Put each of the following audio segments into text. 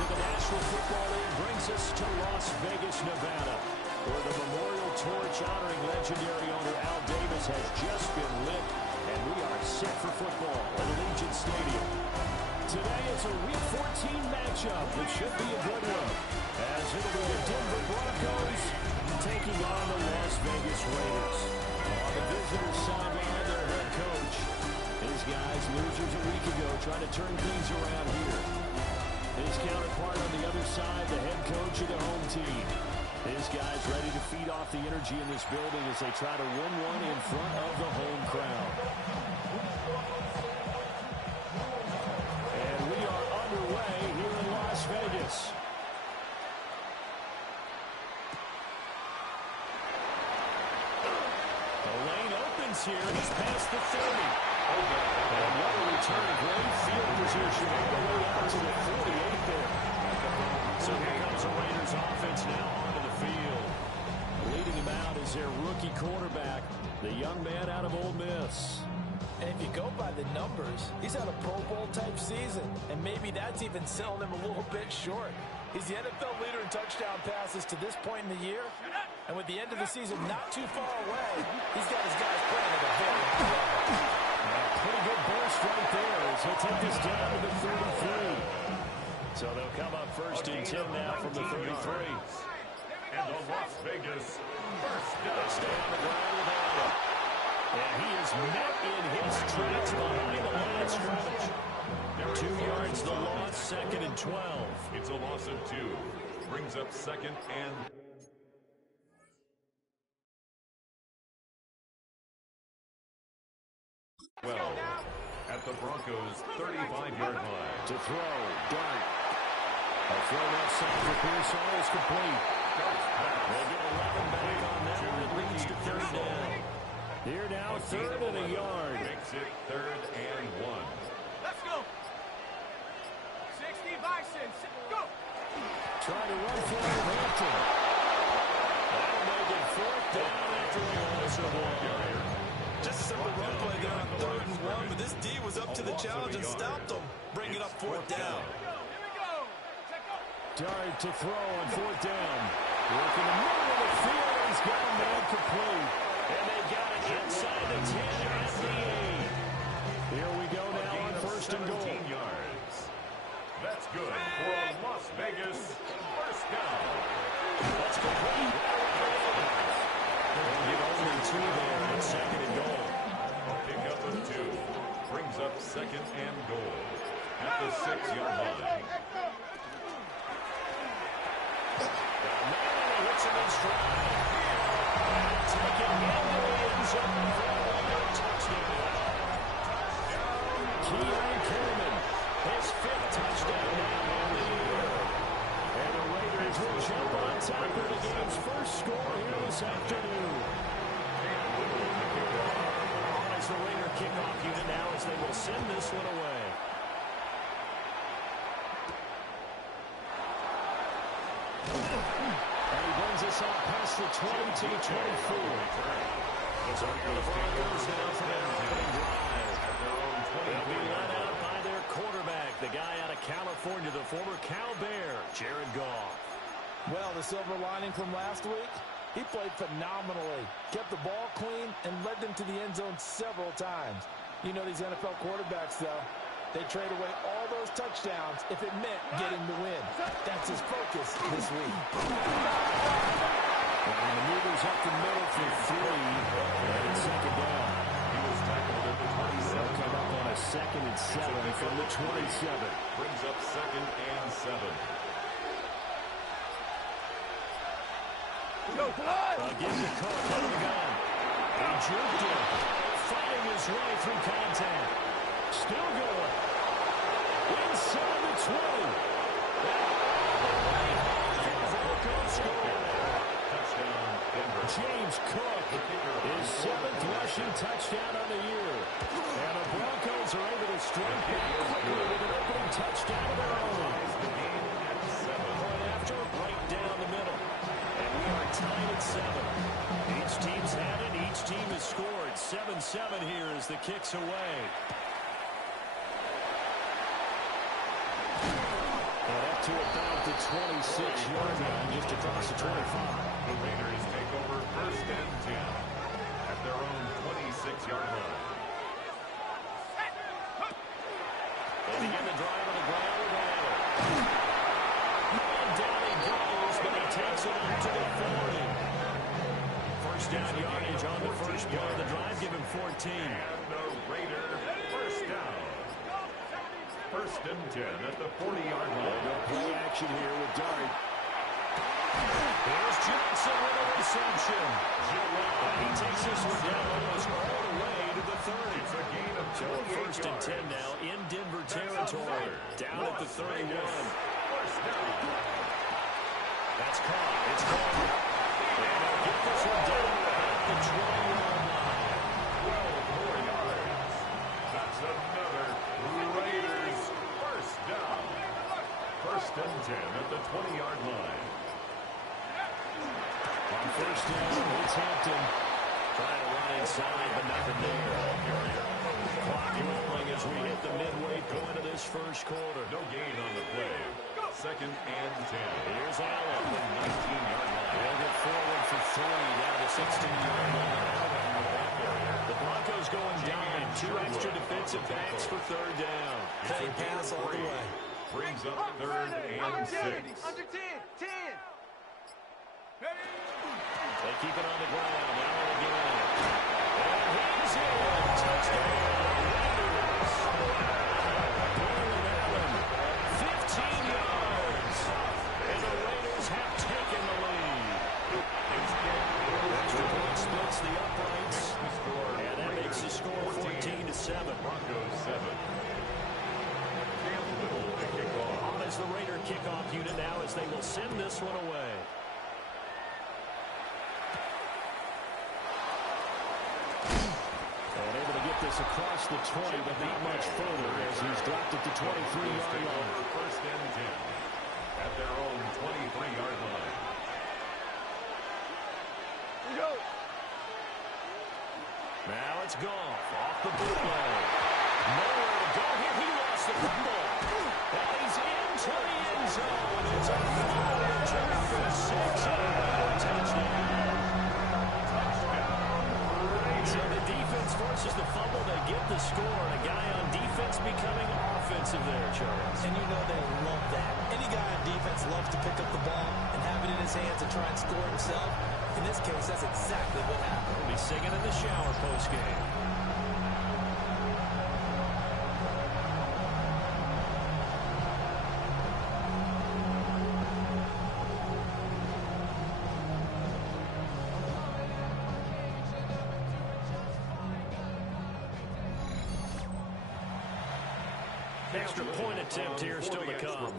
of the National Football League brings us to Las Vegas, Nevada, where the memorial torch honoring legendary owner Al Davis has just been lit, and we are set for football at Allegiant Stadium. Today is a Week 14 matchup that should be a good one, as it'll be the Denver Broncos taking on the Las Vegas Raiders. On the visitor sideline, their head coach. His guys, losers a week ago, trying to turn things around here. His counterpart on the other side, the head coach of the home team. His guys ready to feed off the energy in this building as they try to win one in front of the home crowd. And we are underway here in Las Vegas. The lane opens here, and he's past the 30. And what a return. Great field position all the way out to the 48 there. So here comes the Raiders offense now onto the field. Leading him out is their rookie quarterback, the young man out of Ole Miss. And if you go by the numbers, he's had a Pro Bowl-type season. And maybe that's even selling him a little bit short. He's the NFL leader in touchdown passes to this point in the year. And with the end of the season not too far away, he's got his guys playing at a very high level. Pretty good burst right there as he'll take this down to the 33. So they'll come up first and 10 now from the 33. And the Las Vegas first down. They stay on the ground without it. And he is met in his tracks behind the line of scrimmage. 2 yards the loss, second and 12. It's a loss of 2. Brings up second and 12 at the Broncos' 35-yard line. To throw, Dart. A throw outside for Pearsall is complete. They get 11 back on that one. It leads to third down. Here now, third and a yard. Makes it third and 1. Let's go. 60 Bison. Go. Trying to run for Hampton. That'll make it fourth down after a loss of 1. Just a simple run play there on third and 1, but this D was up to the challenge and stopped them, bringing up fourth down. Dart to throw on fourth down. Working the middle of the field. He's got a man complete. And they got it inside the 10 at the 8. Here we go now on first and goal. 17 yards. That's good for a Las Vegas first down. That's complete. They'll get only 2 there at second and goal. A pickup of 2. Brings up second and goal at the 6-yard line. Hits him in stride. Taken into the end zone for a touchdown. Keon Coleman, his 5th touchdown now on the year. And the Raiders will jump on top of the game's first score here this afternoon. As the Raider kickoff unit now as they will send this one away. And he brings us up past the 20 to the 24. So here the Broncos now for their opening drive. They'll be led out by their quarterback, the guy out of California, the former Cal Bear, Jared Goff. Well, the silver lining from last week, he played phenomenally, kept the ball clean, and led them to the end zone several times. You know these NFL quarterbacks, though. They trade away all those touchdowns if it meant getting the win. That's his focus this week. And the movers up the middle for 3. And it's second down. He was tackled at the 27. They'll come up on a second and 7 from the 27. Brings up second and 7. Again to Cook on the gun. He juked him, fighting his way through contact. Still going. Inside the 20. Touchdown, Denver. James Cook, his 7th rushing touchdown on the year. And the Broncos are able to strike back quickly with an opening touchdown of their own. The game at 7. Point after, right down the middle. And we are tied at 7. Each team's had it. Each team has scored. 7-7 here as the kick's away. And up to about the 26-yard line, just across the 25. The Raiders take over 1st and 10 at their own 26-yard line. They begin the drive on the ground with Allen. And down he goes, but he takes it up to the 40. First down yardage on the first play of the drive, give him 14. And the Raider first down. 1st and 10 at the 40-yard line. No play action here with Dart. Here's Johnson with a reception. And he takes this one down almost all the way to the 30. It's a gain of 1st and 10 now in Denver territory. Down at the 31. First down. That's caught. It's caught. And they'll get this one down at the 20-yard line. 12 more yards. That's another Raiders first down. 1st and 10 at the 20-yard line. On first down, it's Hampton. Trying to run inside, but nothing there. Clock rolling as we hit the midway point of this first quarter. No gain on the play. 2nd and 10. Here's Allen. 19-yard line. They'll get forward for 3 down to 16-yard line. The Broncos going down. 2 extra defensive backs for 3rd down. Play pass all the way. Brings up 3rd and 6. Under 10. 10. They keep it on the ground. Allen again. And he's in. Touchdown. Raiders. Allen, 15 yards. And the Raiders have taken the lead. Extra point splits the uprights. And that makes the score 14-7. Broncos 7. Cam Little to kick off. On is the Raider kickoff unit now as they will send this one away. And able to get this across the 20, but not much further as he's dropped it to 23-yard line. 1st and 10 at their own 23-yard line. Now it's Goff off the bootleg. Nowhere to go here. He lost the football. And he's into the end zone. It's a final return for 6 and a touchdown. So the defense forces the fumble. They get the score. And a guy on defense becoming offensive there, Charles. And you know they love that. Any guy on defense loves to pick up the ball and have it in his hands and try and score himself. In this case, that's exactly what happened. He'll be singing in the shower postgame. Extra point attempt here still to come.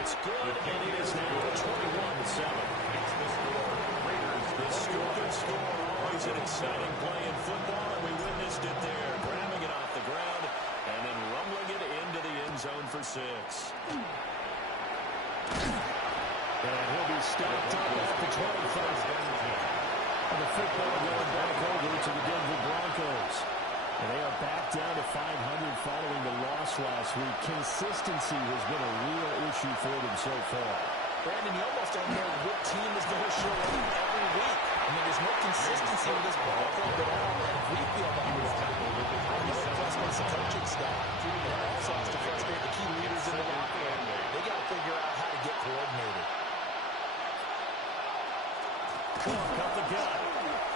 It's good, and it is now 21-7. The score, always an exciting play in football, and we witnessed it there, grabbing it off the ground and then rumbling it into the end zone for 6. And he'll be stopped up at the 25. And the football going back over to the Denver Broncos. And they are back down to 500 following the loss last week. Consistency has been a real issue for them so far. Brandon, you almost don't know what team is going to show up every week. I mean, there's no consistency with this ball club at all. And if we feel that way, I know it frustrates the coaching staff. And it also has to frustrate the key leaders in the locker room. They got to figure out how to get coordinated. Cut the gut.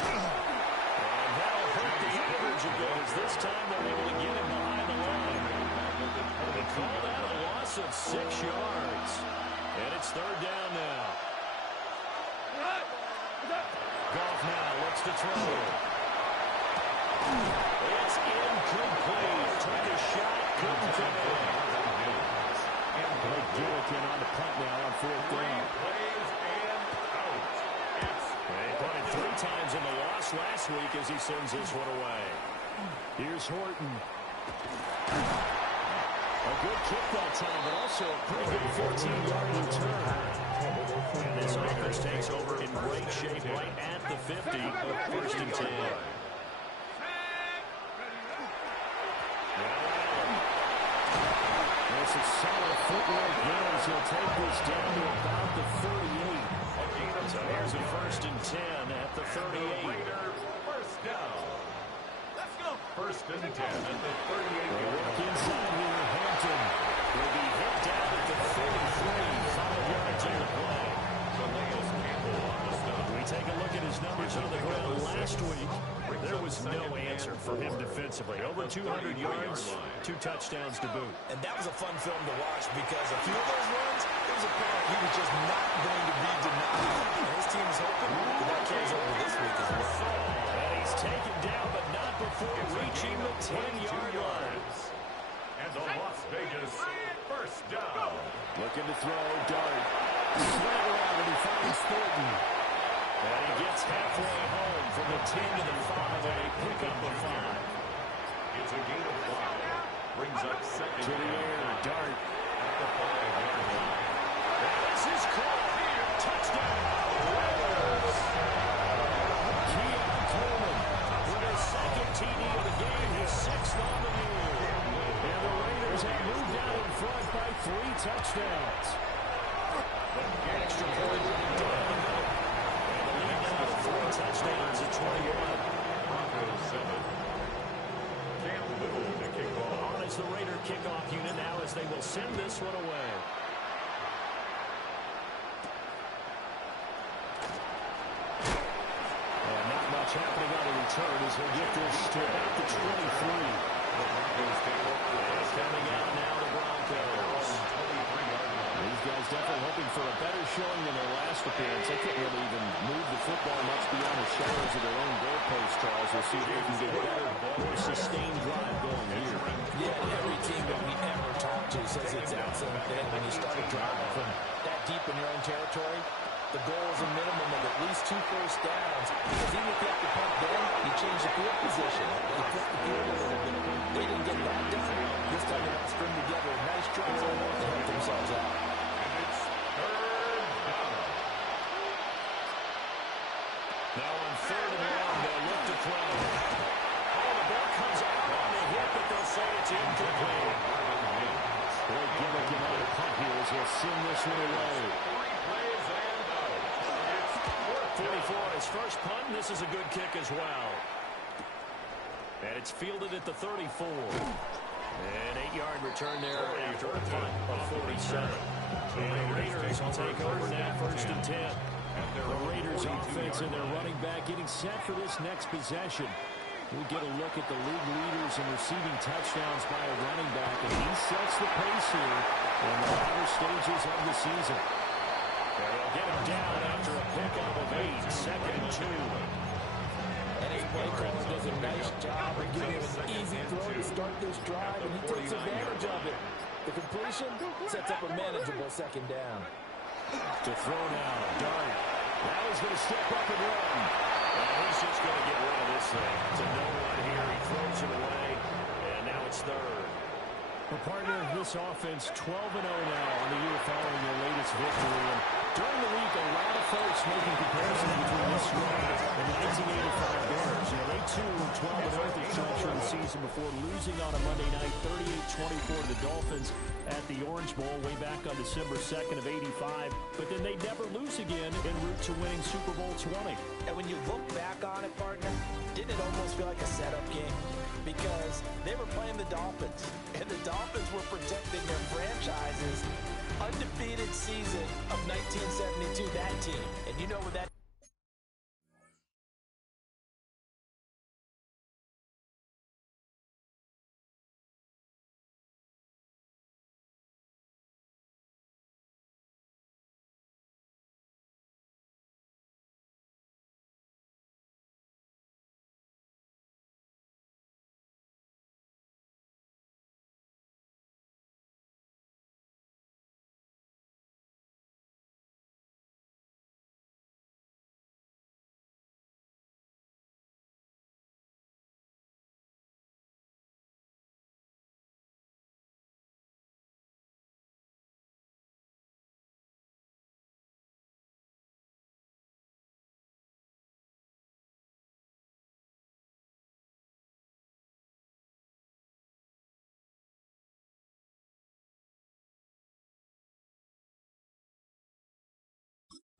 And that'll hurt the average again as this time they're able to get him behind the line. They call that a loss of 6 yards. And it's 3rd down now. Goff now looks to throw. It's incomplete. Took a shot, couldn't take. And Blake Gillikin on the punt now on 4th down. They punted 3 times in the loss last week as he sends this one away. Here's Horton. A good kick that time, but also a pretty good 14-yard return. And this offense takes over in great shape right at the 50 of 1st and 10. of footwork there as he'll take this down to about the 38. So here's a 1st and 10 at the 38. First down. Let's go. 1st and 10 at the 38. They work inside here. Hampton will be hit down at the 43. 5 yards on the play. We take a look at his numbers on the ground last week. There was no answer for him defensively. Over 200 yards, 2 touchdowns to boot. And that was a fun film to watch because a few of those runs, it was apparent he was just not going to be denied. And his team is hoping that carries over this week as well. And he's taken down, but not before reaching the 10-yard line. And the Las Vegas first down. Looking to throw, Dart. Swing around, and he finds Thornton. And he gets halfway home from the 10 to the 5, and a pickup of 5. It's a gain of 5. Brings up second. To the air, Dart. At the 5-yard line. This is caught. Touchdown. Raiders. Keon Coleman with his 2nd TD of the game, his 6th on the year. And the Raiders have moved out in front by 3 touchdowns. Extra point running down the middle. And the lead now to 3 touchdowns at 21. Broncos 7. Cam Little to kick off. On is the Raider kickoff unit now as they will send this one away. And not much happening on the return as he'll get this to about the 23. The Broncos take over. And coming out now, the Broncos. 23-yard line. These guys definitely hoping for a better showing than their last appearance. They couldn't really even move the football much beyond the shadows of their own goalpost, Charles. We'll see if they can get a better, more sustained drive going here. Yeah, every team that we ever talk to says it's that same thing. When you start a drive from that deep in your own territory, the goal is a minimum of at least 2 first downs. Because even if you have to punt then, you change the field position. You flip the field a little bit. They didn't get that done. This time they string together a nice drive to help themselves out. And it's 3rd down. Now on 3rd and long, they'll look to throw. Oh, the ball comes out on the hit, but they'll say it's incomplete. Boy, Gimmick can have a punt here as he'll send this one away. 3 plays and out. It's 44 on his first punt, and this is a good kick as well. And it's fielded at the 34. An 8-yard return there after a punt of 47. And the Raiders will take over now, 1st and 10. The Raiders offense and their running back getting set for this next possession. We get a look at the league leaders in receiving touchdowns by a running back, and he sets the pace here in the latter stages of the season. And they'll get him down after a pickup of 8, 2nd and 2. And his play caller does a nice job of giving him an easy throw to start this drive, and he takes advantage of it. The completion sets up a manageable 2nd down. To throw now, Dart. Now he's going to step up and run. And he's just going to get rid of this thing. To no one here, he throws it away, and now it's 3rd. A partner of this offense, 12-0 now on the year following their latest victory. And during the week, a lot of folks making comparisons between this squad and the 1985 Bears. You know, they too were 12-0 at the juncture of the season before losing on a Monday night, 38-24 to the Dolphins at the Orange Bowl way back on December 2nd of '85. But then they never lose again en route to winning Super Bowl 20. And when you look back on it, partner, didn't it almost feel like a setup game? Because they were playing the Dolphins, and the Dolphins were protecting their franchise's undefeated season of 1972, that team. And you know what that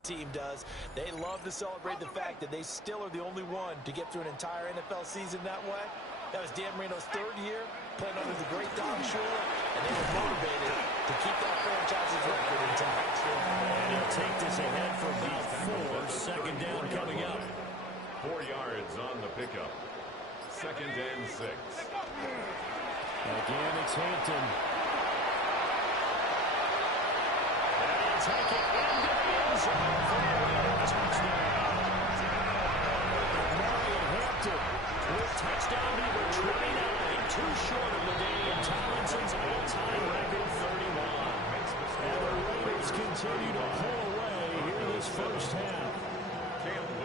team does. They love to celebrate the fact that they still are the only one to get through an entire NFL season that way. That was Dan Marino's third year playing under the great Don Shula, and they were motivated to keep that franchise's record intact. And he'll take this ahead for about 4. Second down coming up. 4 yards on the pickup. 2nd and 6. Again, it's Hampton. And he'll take it into the end zone for a touchdown. Mario Hampton with touchdown number 29, too short of LaDainian Tomlinson's all-time record 31. And the Raiders continue to pull away here in this first half.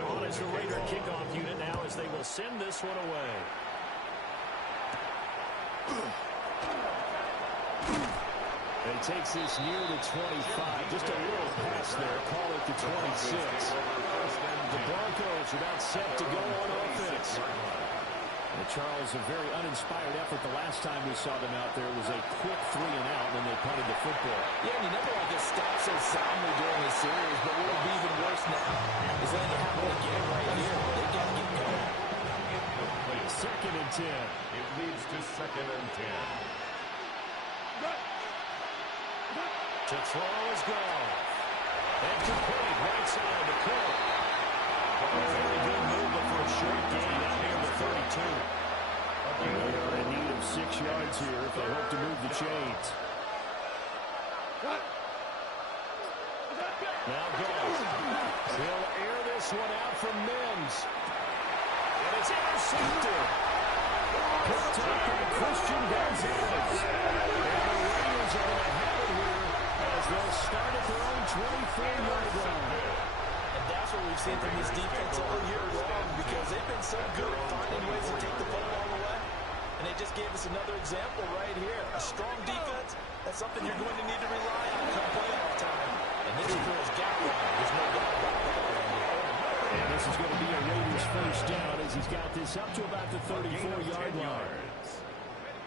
On is the Raider kickoff unit now as they will send this one away. And he takes this near the 25. Just a little pass there. Call it the 26. The Broncos are about set to go on offense. And Charles, a very uninspired effort the last time we saw them out there. It was a quick 3 and out when they punted the football. Yeah, and you never like to stop so soundly during the series, but what would be even worse now is letting it happen again right here. They've got to get going. 2nd and 10. It leads to 2nd and 10. To throw is gone. And complete right side to Cook. Very good movement for a short gain out here in the 32. They are in need of 6 yards here if they hope to move the chains. Now goes. He'll air this one out from Mims. And it's intercepted. Picked up by Christian Gonzalez. And the Raiders are going to have it here as they'll start at their own 24-yard line. And that's what we've seen from this defense all year long, because they've been so good at finding ways to take the football away. And they just gave us another example right here. A strong defense, that's something you're going to need to rely on come playoff time. And this has got one. There's no doubt about that. And this is going to be a Raiders first down as he's got this up to about the 34-yard line.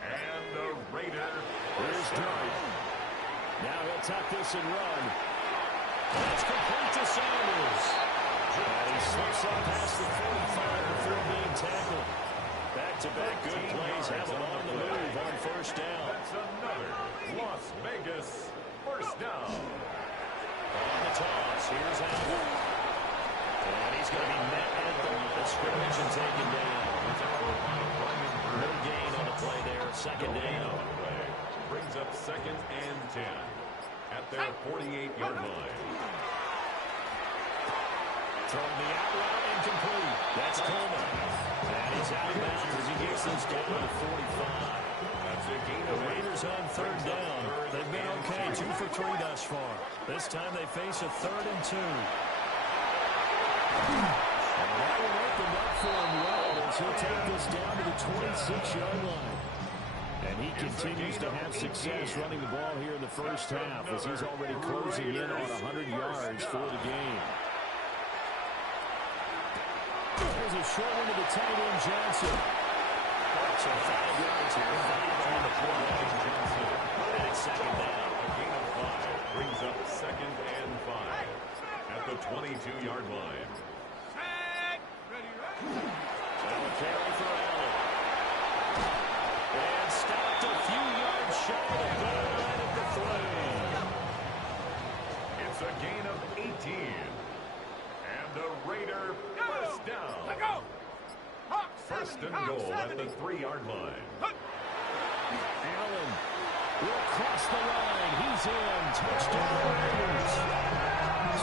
And the Raider Here's Dart. Now he'll tuck this and run. That's complete to Sanders. And he slips up past the 45 before being tackled. Back-to-back good plays have him on the move on first down. That's another Las Vegas first down. On the toss, here's Allen. And he's going to be met at the scrimmage and taken down. No gain on the play there, 2nd down. Brings up 2nd and 10 at their 48-yard line. Throwing the out route incomplete. That's Coleman. And he's out of bounds as he gets this down to 45. That's a gain The of 8. Raiders on 3rd down. They've been okay, 2 for 3 thus far. This time they face a 3rd and 2. And that one opened up for him well as he'll take this down to the 26-yard line. And he continues to have success running the ball here in the first half as he's already closing in on 100 yards for the game. There's a short one to the tight end, Johnson. So 5 yards here. 5 on the play. And it's 2nd down. A gain of 5 brings up 2nd and 5 at the 22-yard line. Well, carry for Allen. And stopped a few yards shy of the goal line at the 3. It's a gain of 18. And the Raider first down. First and goal at the 3-yard line. Allen will cross the line. He's in. Touchdown Raiders.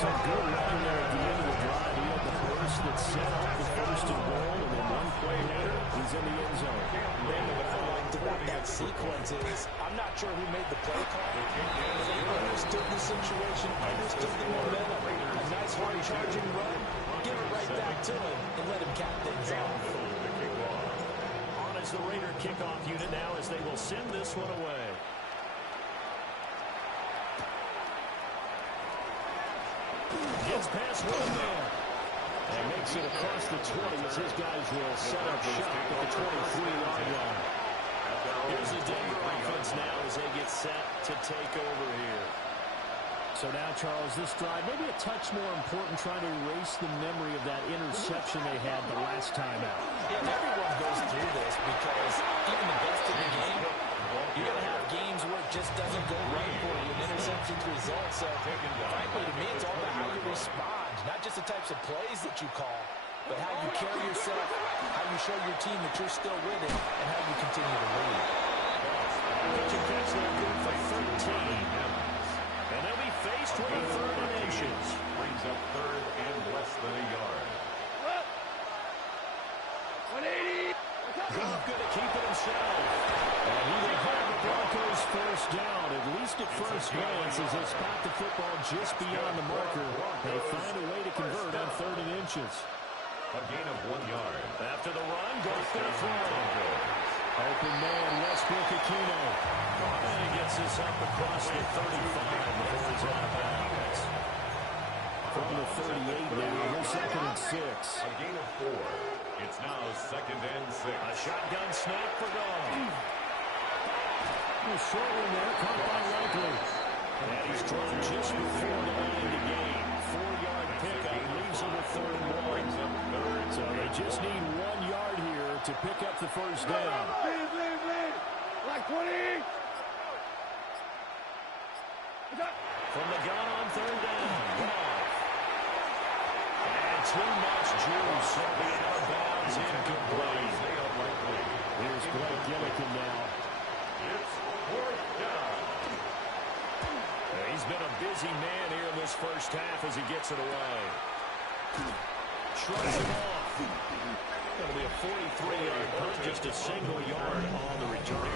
Some good running there at the end of the drive. He had the burst that set up the first and goal, and then one play later, he's in the end zone. Brandon, what I liked about that sequence is I'm not sure who made the play call. They understood the situation, understood the momentum. A nice hard charging run. Give it right back to him and let him cap things off. On is the Raider kickoff unit now as they will send this one away. Gets past one man. And makes it across the 20 as his guys will set up shop at the 23-yard line. Here's the Denver offense now as they get set to take over here. So now, Charles, this drive, maybe a touch more important, trying to erase the memory of that interception they had the last time out. Yeah, everyone goes through this because even the best of the game, you're going to have games where it just doesn't go right for you, and interceptions result. So, frankly, to me, it's all about how you respond, not just the types of plays that you call, but how you carry yourself, how you show your team that you're still with it, and how you continue to lead. Pitching catch there good for 13. And they'll be faced with a third and inches. Brings up third and less than a yard. 180. Goff going to keep it himself. And he will have the Broncos first down, at least at first glance, as they spot the football just beyond the marker. They find a way to convert on third and inches. A gain of 1 yard. After the run, Goff going to throw. Open man, Westbrook-Aquino. And he gets this up across the 35 before he's out of bounds. From the 38 now, second and 6. A gain of 4. It's now second and 6. A shotgun snap for Goff. A short one there, caught by Likely. And he's dropped just before the line to gain. 4-yard pickup leaves him with third and 1. So they just need 1 yard here to pick up the first down. Like 20. From the gun on third down. Goff. And too much juice. He'll be out of bounds, incomplete. Here's Blake Gillikin now. It's fourth down. He's been a busy man here in this first half as he gets it away. Shrugs him off. That'll be a 43-yard punt, just a single yard on the return.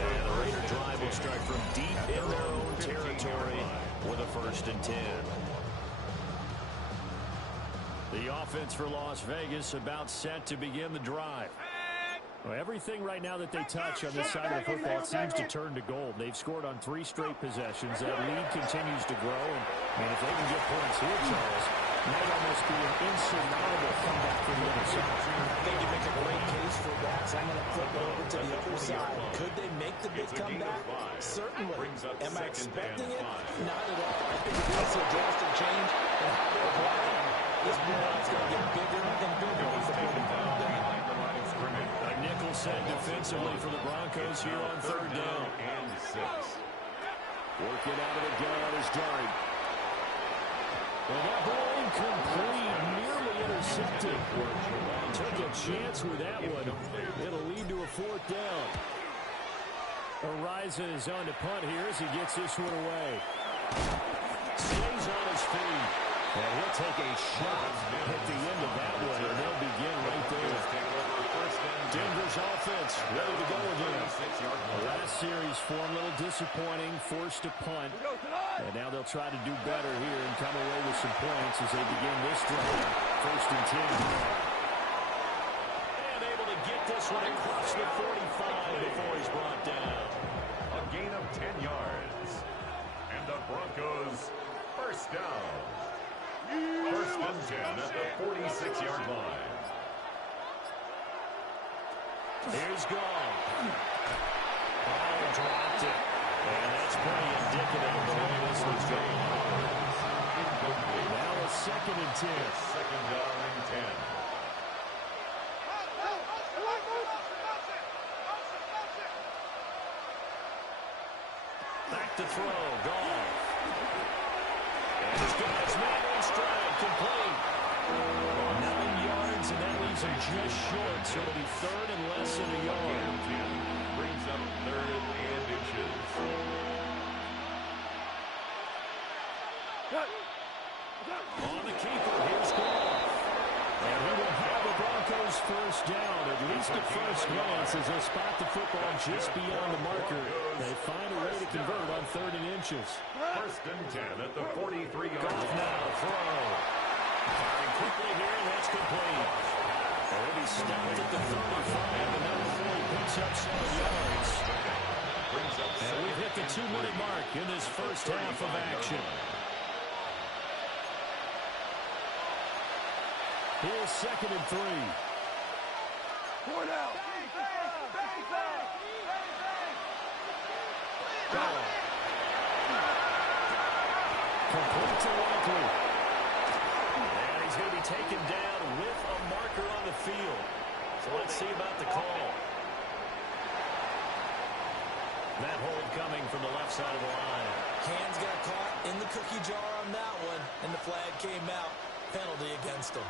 And the Raider drive will start from deep in their own territory with a first and 10. The offense for Las Vegas about set to begin the drive. Well, everything right now that they touch on this side of the football seems to turn to gold. They've scored on 3 straight possessions. That lead continues to grow. And if they can get points here, Charles, it might almost be an insurmountable comeback for the other side. I think you make a great case for that. So I'm going to flip it over to the other side. Could they make the big comeback? Certainly. Am I expecting it? Not at all. I think if we see a drastic change in how they're playing, this blowout's going to get bigger and bigger as the game goes down. A nickel set defensively for the Broncos here on third down. And 6. Working out of the gun is Dart. Well, that ball incomplete, nearly intercepted. Took a chance with that one. It'll lead to a fourth down. Ariza is on to punt here as he gets this one away. Stays on his feet. And he'll take a shot at the end of that one, and they'll begin right there. Denver's offense ready to go again. The last series for him, a little disappointing, forced to punt. And now they'll try to do better here and come away with some points as they begin this drive. First and 10. And able to get this one across the 45 before he's brought down. A gain of 10 yards. And the Broncos first down. First and 10 at the 46-yard line. Here's Goff. Oh, dropped it. And that's pretty indicative of the way this was going. Now a second and 10. Second down and 10. Back to throw. Goff. And he's got his man on stride. Complete. 9 yards, and that leaves him just short. So it'll be third and less than a yard. Brings up third and inches. On the keeper, here's Goff. And he will have the Broncos first down, at least at first glance, as they spot the football just beyond the marker. They find a way to convert on third and inches. First and 10 at the 43-yard Goff line. now, throw. Firing quickly here, and that's complete. And he'll be stopped at the 35, and now before he picks up 7 yards. And we've hit the 2-minute mark in this first half of action. Here's second and 3. 4 now. Complete to Likely. And he's going to be taken down with a marker on the field. So let's see about the call. That hold coming from the left side of the line. Hands got caught in the cookie jar on that one, and the flag came out. Penalty against him.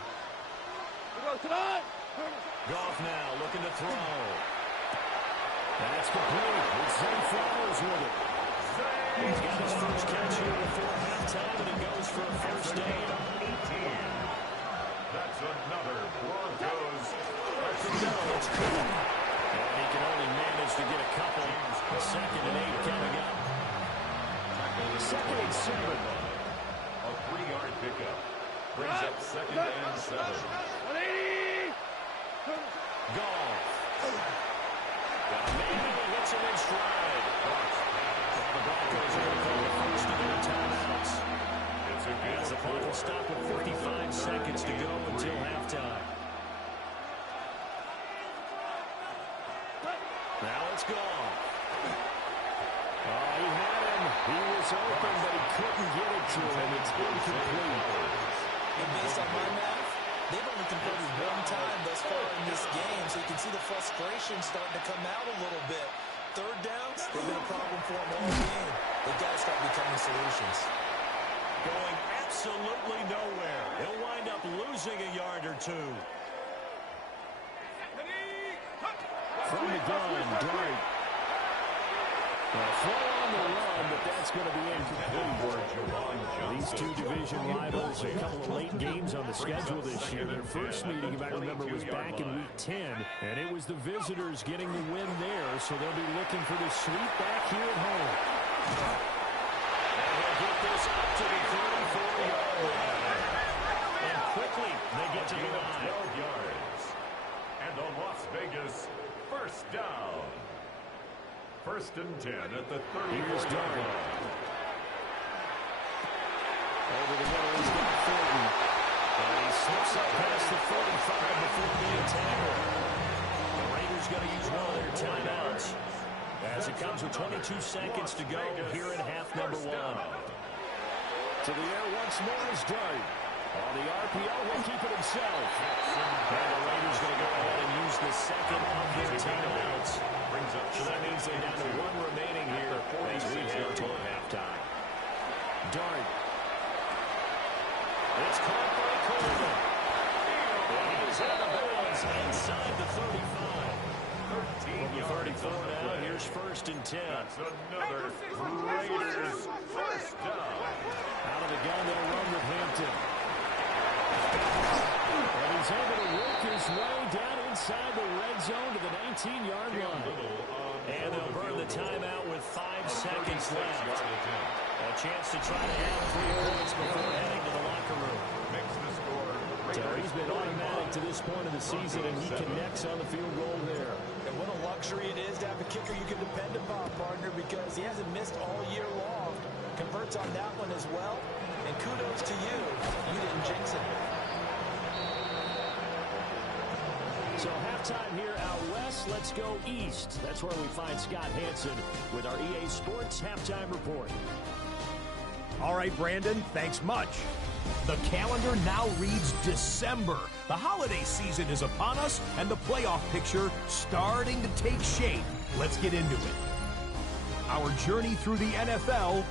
Goff now looking to throw. That's complete. It's Zay Flowers with it. He's got his first catch here before halftime, and it goes for a first down. 18. That's another Broncos. It's good. And he can only manage to get a couple. A 2nd and 8 coming up. 2nd and 7. A 3-yard pickup. Brings up 2nd and 7. 180. Goff. Maybe he hits him in stride. Well, the Broncos are going to call the first of their timeouts. It's a good As the clock will stop with 55 seconds to go until halftime. Now it's gone. Oh, he had him. He was open, but he couldn't get it to him. It's incomplete. And based on my math, they've only converted one time thus far in this game, so you can see the frustration starting to come out a little bit. Third downs, they've been a problem for them all game. They've got to start becoming solutions. Going absolutely nowhere. He'll wind up losing a yard or two. From the gun, Dart. Throw on the run, but that's going to be incomplete. These two division rivals, a couple of late games on the schedule this year. Their first meeting, if I remember, was back in Week 10, and it was the visitors getting the win there, so they'll be looking for the sweep back here at home. And they'll get this up to the 34-yard line. And quickly, they get to the line. 12 yards. And the Las Vegas first down. 1st and 10 at the 34-yard line. Over the middle, he's got Thornton. And he slips up past the 45 before being tackled. The Raiders going to use one of their timeouts as it comes with 22 seconds to go here in half number 1. To the air once more is Dart. On the RPO, he'll keep it himself. And the Raiders going to go ahead and use the second of their timeouts. So that means they're down to one remaining here as we head toward halftime. Dart. It's caught by Coleman. And he is out of bounds inside the 35. From the 34 now, here's 1st and 10. That's another Raiders first down. Out of the gun, they'll run with Hampton. And he's able to work his way down inside the red zone to the 19-yard line. And they'll burn the timeout with 5 seconds left. A chance to try to add 3 points before heading to the locker room. Terry's been automatic to this point of the season, and he connects on the field goal there. And what a luxury it is to have a kicker you can depend upon, partner, because he hasn't missed all year long. Converts on that one as well. And kudos to you. You didn't jinx it. So halftime here out west, let's go east. That's where we find Scott Hansen with our EA Sports Halftime Report. All right, Brandon, thanks much. The calendar now reads December. The holiday season is upon us, and the playoff picture starting to take shape. Let's get into it. Our journey through the NFL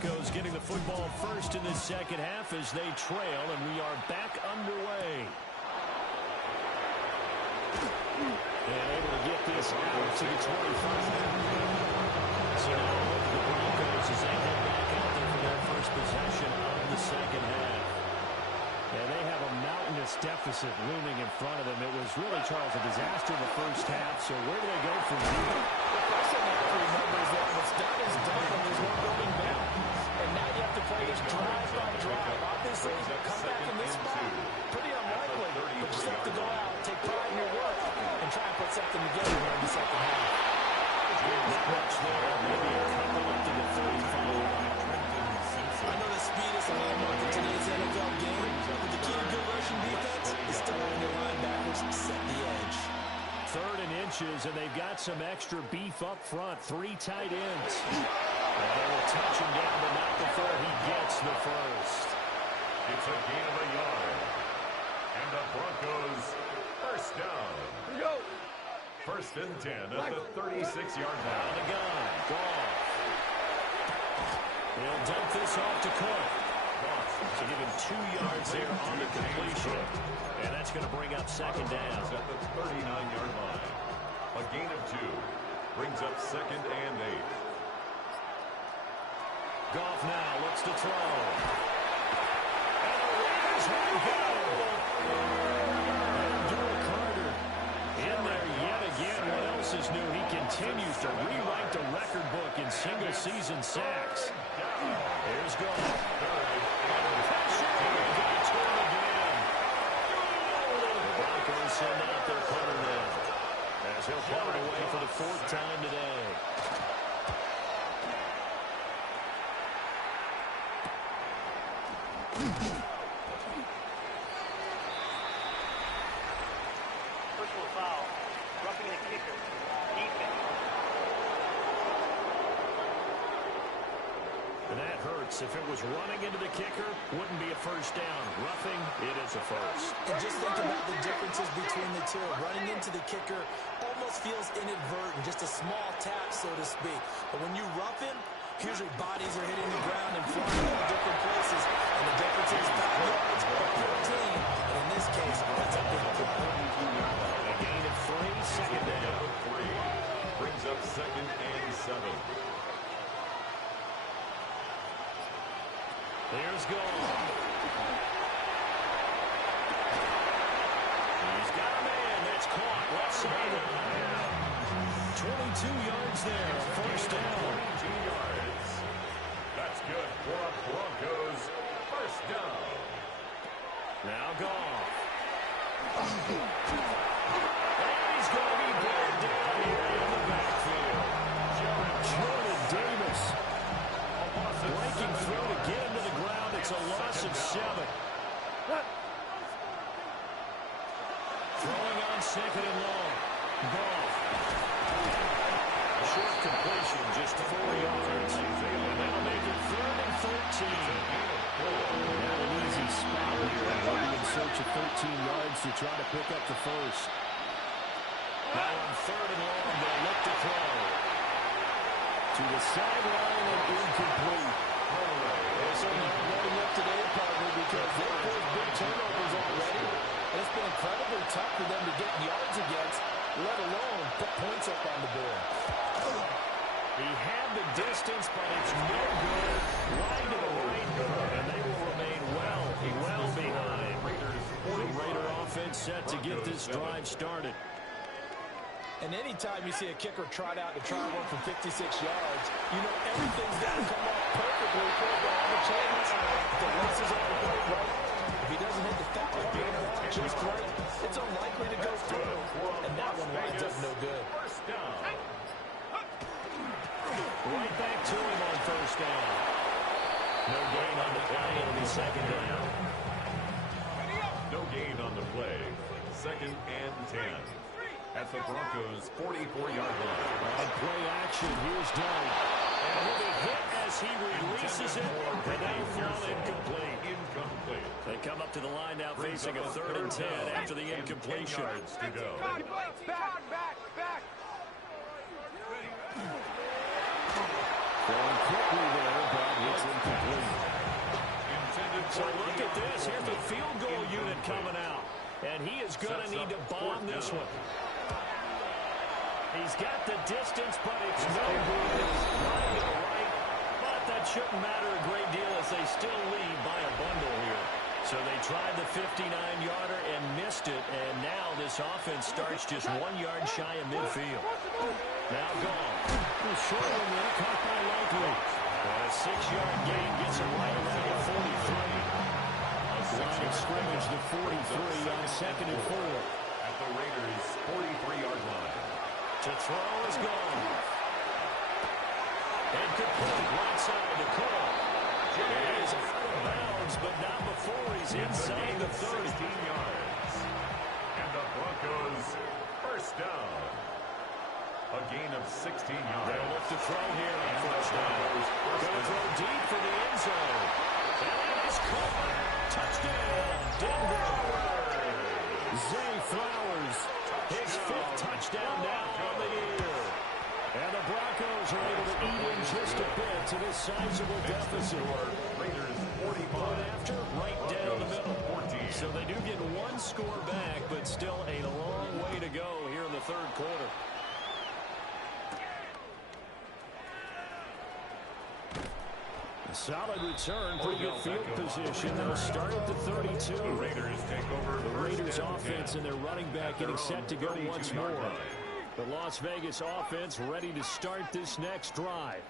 Broncos getting the football first in this second half as they trail, and we are back underway. And able to get this out to the 25. So now look at the Broncos as they head back out there for their first possession of the second half. And they have a mountainous deficit looming in front of them. It was really, Charles, a disaster in the first half. So where do they go from here? The first thing I have to remember is that what's done is done, and there's no going back. And now you have to play this drive by drive. Obviously, come back in this spot, pretty unlikely. But you just have to go out, take pride in your work, and try and put something together here in the second half. Not much there. Maybe a couple up to the 35. I know the speed is a landmark in today's NFL game, but the key to good rushing defense is still having your linebackers set the edge. 3rd and inches, and they've got some extra beef up front. 3 tight ends. And they will touch him down, but not before he gets the first. It's a gain of a yard. And the Broncos first down. Here we go. 1st and 10 at the 36-yard line. On the gun. Goff. He'll dump this off to Cook. To give him 2 yards there on the completion. And that's going to bring up second down. At the 39-yard line. A gain of 2 brings up 2nd and 8. Goff now looks to throw. And the Raiders have got Abdul Carter in there yet again. What else is new? He continues to rewrite the record book in single-season sacks. Here's Goff. Broncos send out their punter now, as he'll punt it away for the 4th time today. Personal foul. Roughing the kicker. Defense. And that hurts. If it was running into the kicker, wouldn't be a first down. Roughing, it is a first. And just think about the differences between the two. Running into the kicker almost feels inadvertent, just a small tap, so to speak. But when you rough him, here's your bodies are hitting the ground and flying all different places. And the difference is 5 yards or 14. And in this case, that's a big play. A gain of 3, second down. 3 brings up 2nd and 7. There's Goff. He's got a man. That's caught. Left sideline. 22 yards there. First down. 22 yards. That's good for a Broncos first down. Now Goff. And he's going to be brought down here in the backfield. Jordan Davis breaking through to get him to the ground. It's a loss of 7. Throwing on 2nd and long. Goff. Short completion, just 4 yards. And that'll make it 3rd and 13. Not an easy spot here. They'll be in search of 13 yards to try to pick up the first. Now on 3rd and long, they'll look to throw. To the sideline and incomplete. So now loading up today, partner, because they've forced big turnovers already. And it's been incredibly tough for them to get yards against, let alone put points up on the board. He had the distance, but it's no good. Wide to the right, and they will remain well behind. The Raider offense set to get this drive started. And anytime you see a kicker trot out to try one from 56 yards, you know everything's got to come off perfectly for him to have a chance. If the laces aren't quite right, if he doesn't hit the foul line just right, it's unlikely to go through. And that one winds up no good. First down. Right back to him on first down. No gain on the play. It'll be second down. No gain on the play. 2nd and 10. At the Broncos' 44-yard line. On play action, here's Doug. And with a hit as he releases it, and now thrown incomplete. Incomplete. They come up to the line now facing a 3rd and 10 after the incompletion. 10 yards to go. Back. Going quickly there, but it's So look at this. Here's the field goal unit coming out. And he is going to need to bomb this one. He's got the distance, but it's no good. Running to the right, but that shouldn't matter a great deal as they still lead by a bundle here. So they tried the 59-yarder and missed it, and now this offense starts just 1 yard shy of midfield. Now gone. Short one there, caught by Likely. And a 6-yard gain gets him right around the 43. Line of scrimmage to 43 on 2nd and 4. At the Raiders' 43-yard line. To throw is gone. And complete right side to Cole. It is out of bounds, but not before he's inside the 30. 16 yards. And the Broncos first down. A gain of 16 yards. They'll look to throw here on first down. Going to throw deep for the end zone. And it is caught. Touchdown, Denver. Zay Flowers, his 5th touchdown now on the year. And the Broncos are able to eat in just a bit to this sizable deficit. Raiders 45. After, right down the middle. 14. So they do get 1 score back, but still a long way to go here in the 3rd quarter. A solid return, pretty good field position. They'll start at the 32. The Raiders take over. The Raiders offense and their running back getting set to go once more. The Las Vegas offense ready to start this next drive.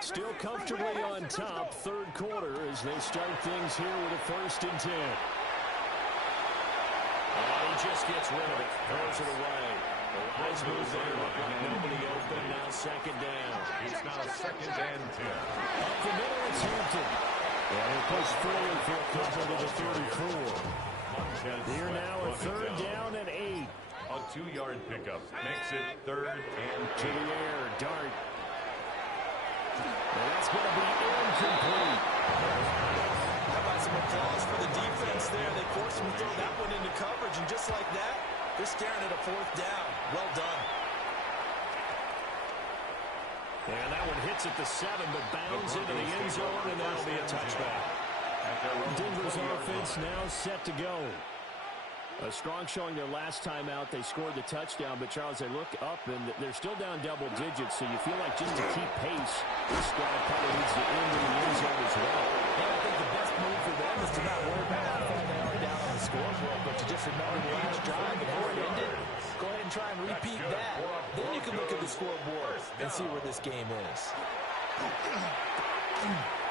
Still comfortably on top, 3rd quarter as they start things here with a 1st and 10. And he just gets rid of it. Throws it away. The eyes move there. Nobody open. Now 2nd down. It's now 2nd and 10. Up the middle, it's Hampton. And he'll push forward for a couple to the 34. Here now a 3rd down and 8. A 2-yard pickup makes it 3rd and 8. To the air, Dart. And that's going to be incomplete. How about some applause for the defense there? They forced him to throw that one into coverage, and just like that, they're staring at a 4th down. Well done. And that one hits at the 7, but bounds into the end zone, and that'll be a touchback. Denver's offense now set to go. A strong showing their last time out. They scored the touchdown, but Charles, they look up, and they're still down double digits, so you feel like just to keep pace, this squad probably needs to end in the end zone as well. And I think the best move for them is to not worry about how far they are down on the scoreboard, but to just remember the last drive and how it ended. Go ahead and try and repeat that. Then you can look at the scoreboard and see where this game is.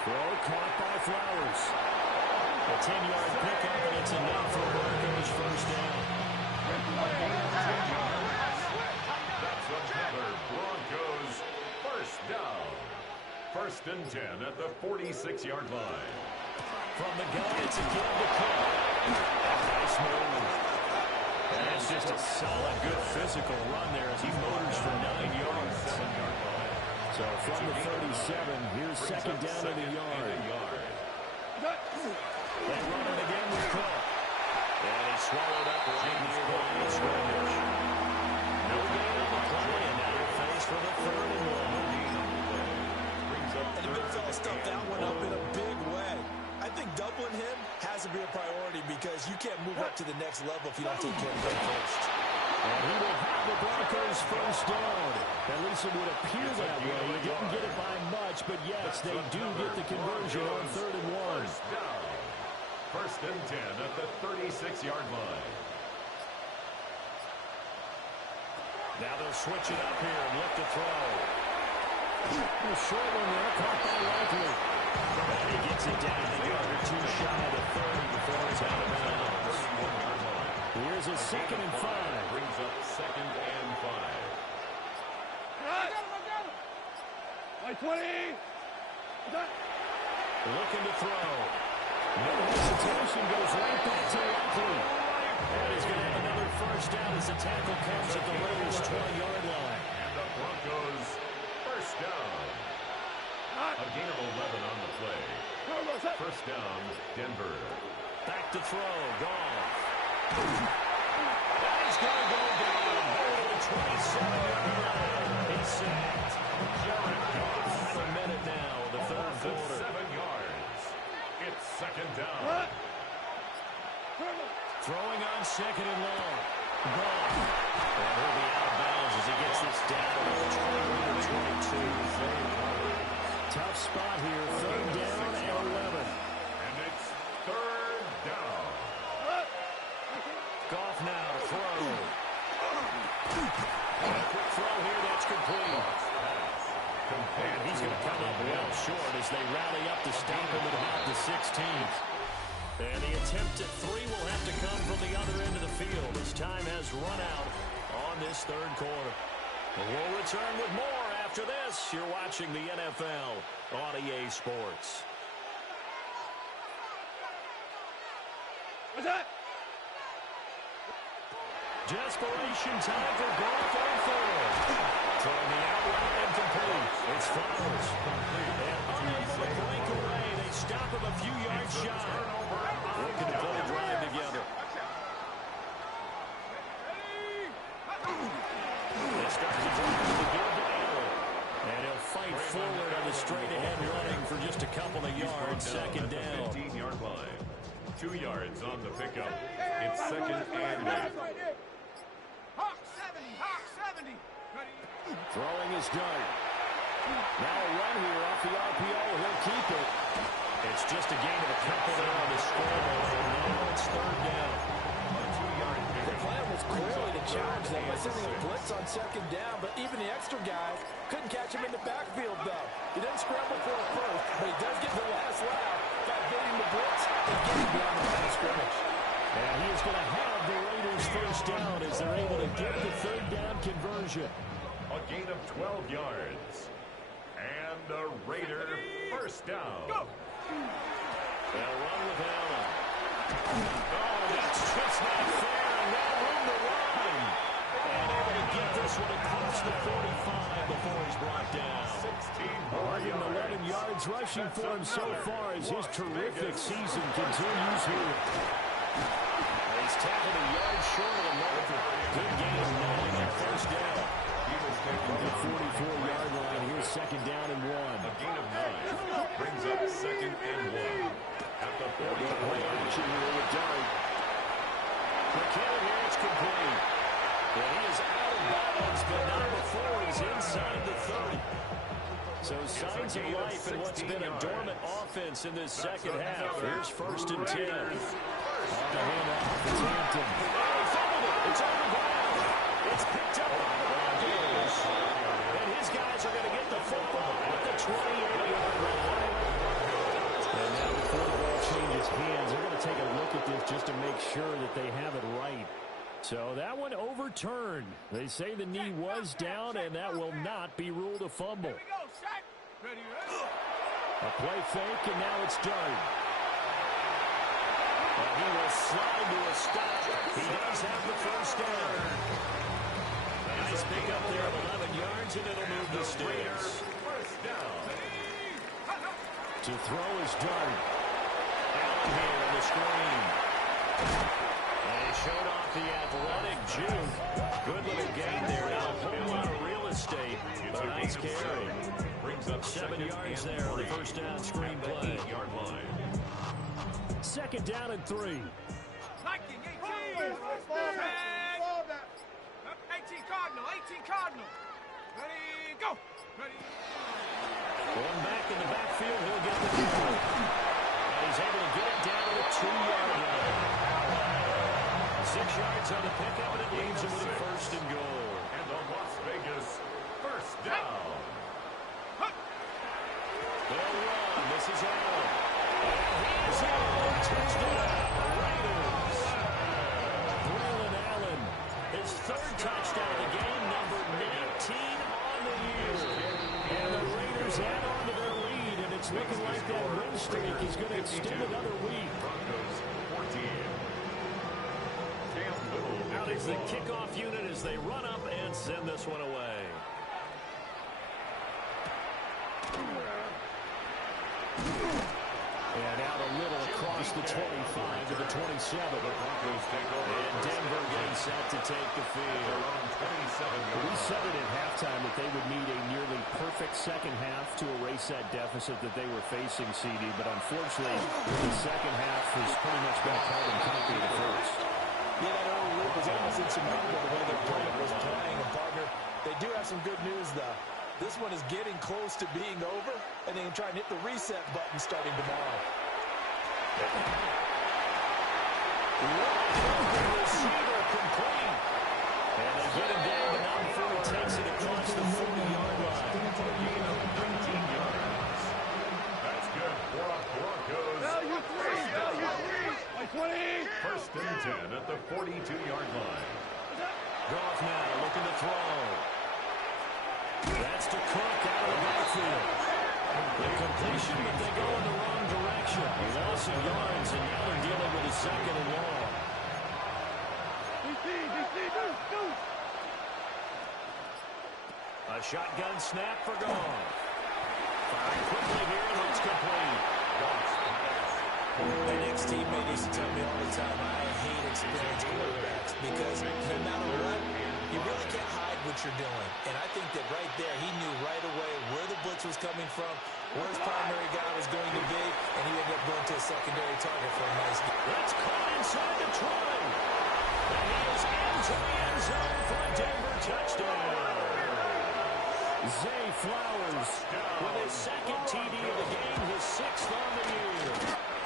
Throw caught by Flowers. A 10-yard pickup, and it's enough for Broncos first down. That's another Broncos first down. 1st and 10 at the 46-yard line. From the gun, it's again to Cook. Nice move. And it's just a solid, good physical run there as he motors for 9 yards. 7-yard line. So from the 37, here's 2nd down in the yard. They run it again with Cook. And he's swallowed up right near the line of scrimmage. No gain on the play, and now they're faced with a 3rd and 1. And the big fella stuffed that one up in a big way. I think doubling him has to be a priority because you can't move up to the next level if you don't take care of him first. And he will have the Broncos first down. At least it would appear that way. He didn't get it by much, but yes, they do get the conversion on 3rd and 1. 1st and 10 at the 36-yard line. Now they'll switch it up here and look to throw. A short one there, caught by Likely. And he gets it down a yard or 2 shy of the 30 before it's out of bounds. Here's a 2nd and 5. Brings up 2nd and 5. My 20. Looking to throw. No hesitation, goes right back to Likely. And he's going to have another first down as the tackle comes at the Raiders' 20-yard line. And the Broncos first down. A gain of 11 on the play. First down, Denver. Back to throw, Goff. And he's going to go down. Over the 27-yard line. He's sacked. Jared Goff. A minute now, the 3rd quarter. 7 yards. It's second down. Throwing on second and long. Ball. And he'll be out of bounds as he gets this down to the 22. Tough spot here. Third down and 11. And it's third down. Goff now to throw. And a quick throw here. That's complete. And he's going to come up well short as they rally up to stop him at about the 16th. And the attempt at three will have to come from the other end of the field as time has run out on this third quarter. We'll return with more after this. You're watching the NFL on EA Sports. What's that? Desperation time for Goff on third. From the outlet and complete. It's Flowers. And unable to break away. They stop him a few yards shy. Looking to put a drive together. They start the drive to give to Allen. And he'll fight forward on the straight-ahead running for just a couple of yards. Second down. 15-yard line. 2 yards on the pickup. It's second and 8. Hawk 70. Ready? Throwing his dart. Now a run here off the RPO. He'll keep it. It's just a gain of a couple there on the scoreboard. Now it's third down. The plan was clearly to challenge them by sending a blitz on second down, but even the extra guy couldn't catch him in the backfield, though. He didn't scramble for a first, but he does get the last layout by beating the blitz and getting beyond the line of scrimmage. And he is going to have the Raiders first down as they're able to get the third down conversion. A gain of 12 yards. And the Raider first down. Go! They'll run with Allen. Oh, that's just not fair. And no room to run. And able to get this one across the 45 before he's brought down. 16 more 11 yards rushing for him so far as his terrific season continues here. He's tackled a yard short of the mark. Good gain of 9 on first down. From the 44-yard line, here's second down and 1. A gain of 9 brings up second and 1 at the 44. Action here with Dart. McKinnon here, it's complete. And he is out of bounds, but not before he's inside the 30. So signs of life in what's been a dormant offense in this second half. Here's first and 10. On the handoff, it's Hampton. Oh, he fumbled it. It's on the ground. It's picked up by the Broncos. And his guys are going to get the football at the 28-yard line. And now before the ball changes hands, they're going to take a look at this just to make sure that they have it right. So that one overturned. They say the knee was down, and that will not be ruled a fumble. Ready? A play fake, and now it's Dart. And he will slide to a stop. He does have the first down. Nice pick up there of 11 yards, and it'll move the sticks. First down. To throw is Dart. Allen here on the screen. And he showed off the athletic juke. Good little gain there. Now a whole lot of real estate. But a nice carry. Brings up 7 yards there on the first down screen play. 8-yard line. Second down and 3. Liking 18. 18 Cardinal. Ready, go. Ready. Going back in the backfield, he'll get the ball. And he's able to get it down to the 2-yard line. 6 yards on the pickup, and it leaves him with a first and goal. And the Las Vegas first down. They'll run. This is Allen. And he's in. Touchdown, Raiders. Braylon Allen, his third touchdown of the game, number 19 on the year. And the Raiders add on to their lead, and it's looking like that win streak is going to extend another week. Broncos 14. Out is the kickoff unit as they run up and send this one away. And out a little across the 25 to the 27. And Denver getting set to take the field. We said it at halftime that they would need a nearly perfect second half to erase that deficit that they were facing, CD. But unfortunately, the second half has pretty much been a carbon copy of the first. Yeah, that early lead was almost insurmountable the way their opponent was playing. And, partner, they do have some good news, though. This one is getting close to being over, and they can try and hit the reset button starting tomorrow. Receiver complete. And they get him down, but not before he takes it across the 40-yard line. Gain of 19 yards. That's good for our Broncos. First and 10 at the 42-yard line. Goff now looking to throw. That's to Cook out of the backfield. The completion, but they go in the wrong direction. A loss of yards, and now they're dealing with a second and long. A shotgun snap for Goff. Firing quickly here, and it's complete. My ex-teammate used to tell me all the time, I hate experienced quarterbacks because no matter what, you really can't hide what you're doing. And I think that right there, he knew right away where the blitz was coming from, where his primary guy was going to be, and he ended up going to a secondary target for a nice game. That's caught inside the 20. And he is into the end zone for a Denver touchdown. Zay Flowers with his second TD of the game, his sixth on the year.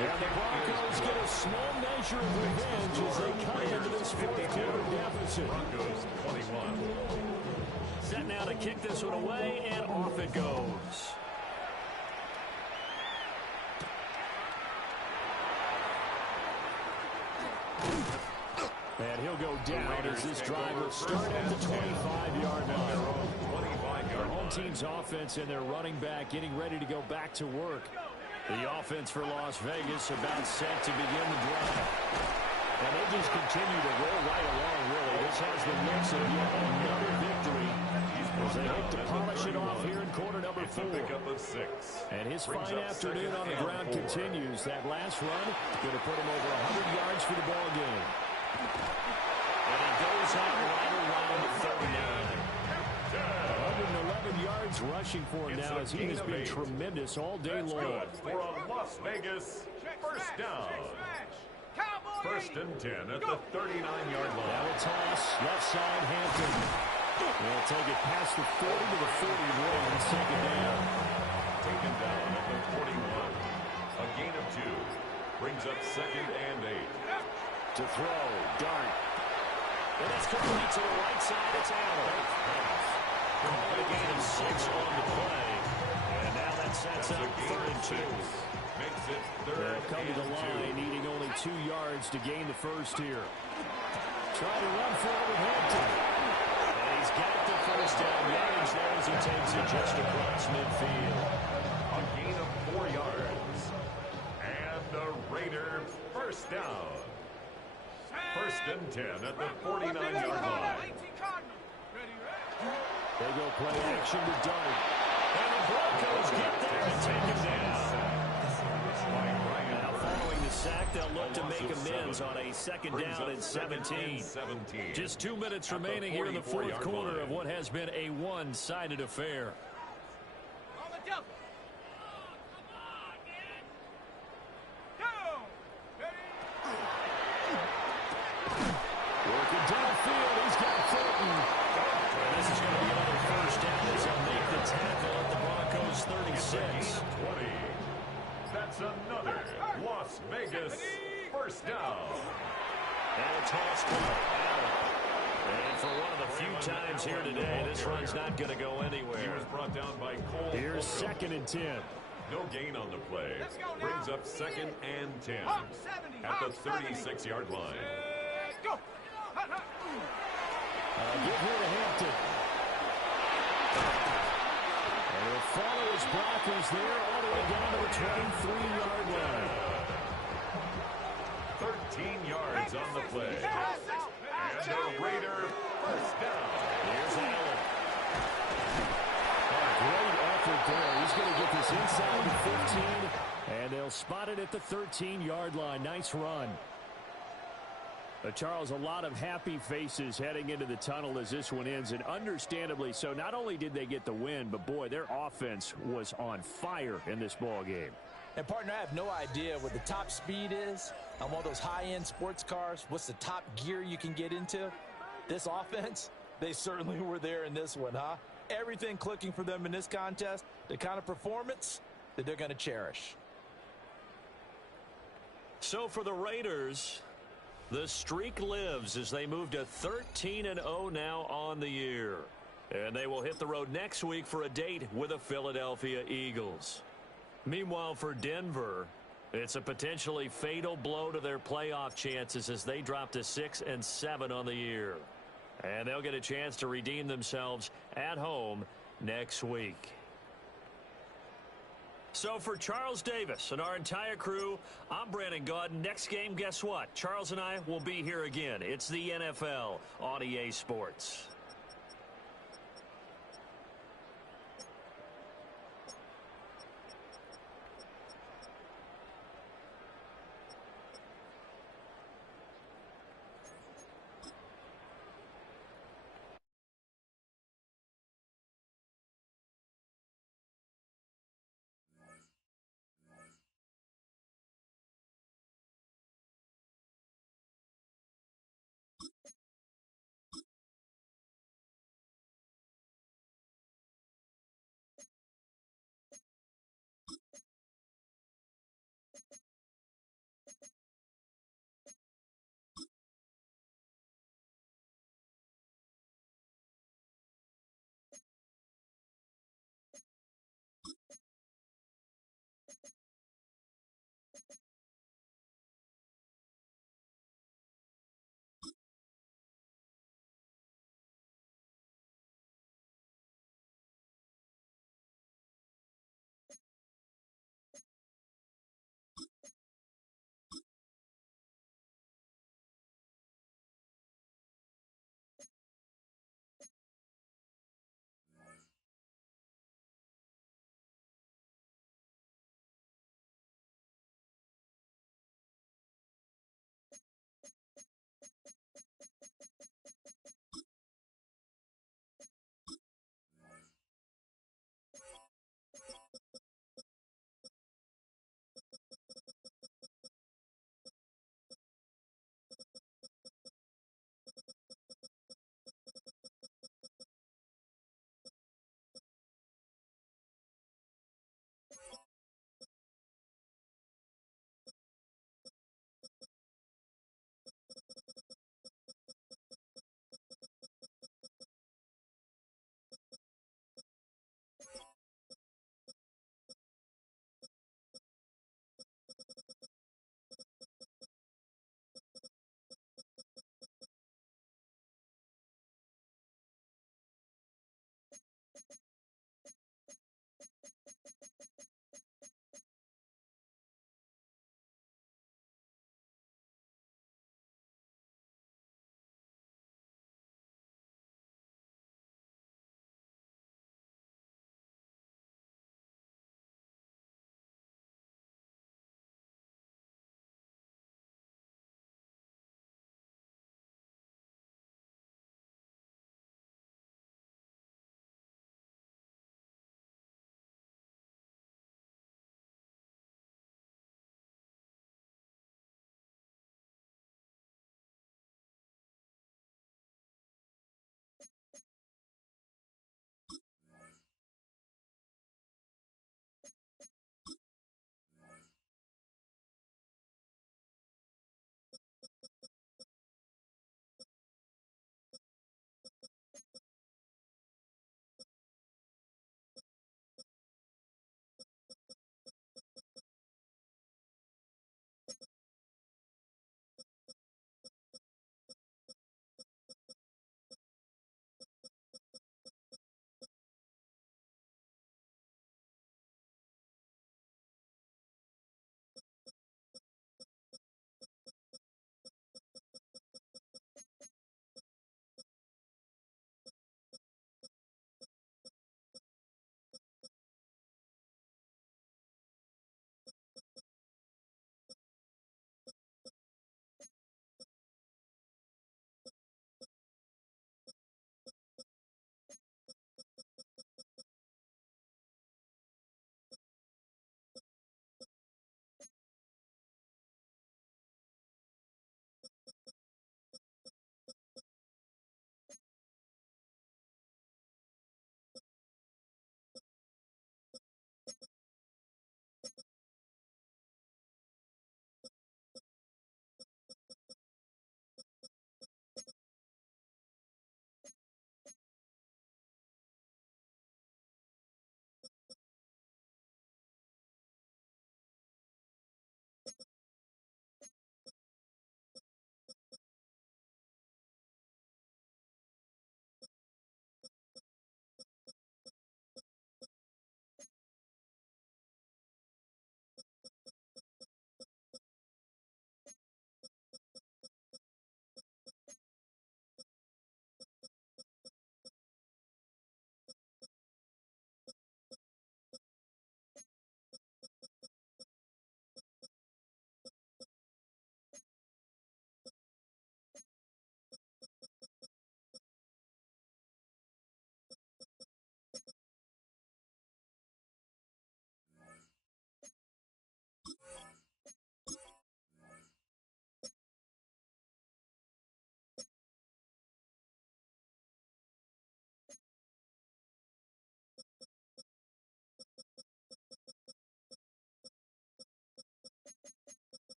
And the Broncos get a small measure of revenge as they cut into this fourth-quarter deficit. Broncos 21. Set now to kick this one away, and off it goes. And he'll go down as this driver starts at the 25-yard line. Their home team's offense and their running back getting ready to go back to work. The offense for Las Vegas about set to begin the drive. And they just continue to roll right along, really. This has the mix of yet another victory as they hope to polish it off here in quarter number 4. Pickup of 6. And his fine afternoon on the ground continues. That last run going to put him over 100 yards for the ball game. And he goes out right around the 39. 111 yards rushing for him now as he has been tremendous all day long. For a Las Vegas first down. First and 10 at the 39-yard line. Now a toss, left side, Hampton. They'll take it past the 40 to the 41, second down. Taken down at the 41. A gain of 2. Brings up second and 8. To throw, Dart. And that's complete to the right side, it's Allen. A gain of 6 on the play. And now that sets up third and 2. Makes it third They'll come to the line, needing only 2 yards to gain the first here. Try to run for it with Hampton. And he's got the first down yardage there as he takes it just across midfield. A gain of 4 yards. And the Raiders first down. First and 10 at the 49-yard line. They go play action to Dart. And the Broncos get there and take him down. Now following the sack, they'll look to make amends on a second down and 17. Just 2 minutes remaining here in the fourth quarter of what has been a one-sided affair. Working downfield, he's got Fulton. And this is going to be another first down as he'll make the tackle at the Broncos 36. 20. That's another Las Vegas first down. And a toss to Allen. And for one of the few times here today, this run's not going to go anywhere. He was brought down by Cole. Here's second and 10. No gain on the play. Brings up second and 10 at the 36-yard line. Go! Give here to Hampton. And he'll follow his blockers there all the way down to the 23-yard line. 13 yards on the play. And the Raider first down. Here's Allen. Great effort there. He's going to get this inside the 15 And they'll spot it at the 13-yard line. Nice run. Charles, a lot of happy faces heading into the tunnel as this one ends, and understandably so. Not only did they get the win, but, boy, their offense was on fire in this ball game. And, partner, I have no idea what the top speed is on one of those high-end sports cars. What's the top gear you can get into? This offense, they certainly were there in this one, huh? Everything clicking for them in this contest, the kind of performance that they're going to cherish. So for the Raiders, the streak lives as they move to 13-0 now on the year. And they will hit the road next week for a date with the Philadelphia Eagles. Meanwhile, for Denver, it's a potentially fatal blow to their playoff chances as they drop to 6-7 on the year. And they'll get a chance to redeem themselves at home next week. So for Charles Davis and our entire crew, I'm Brandon Gaudin. Next game, guess what? Charles and I will be here again. It's the NFL on EA Sports.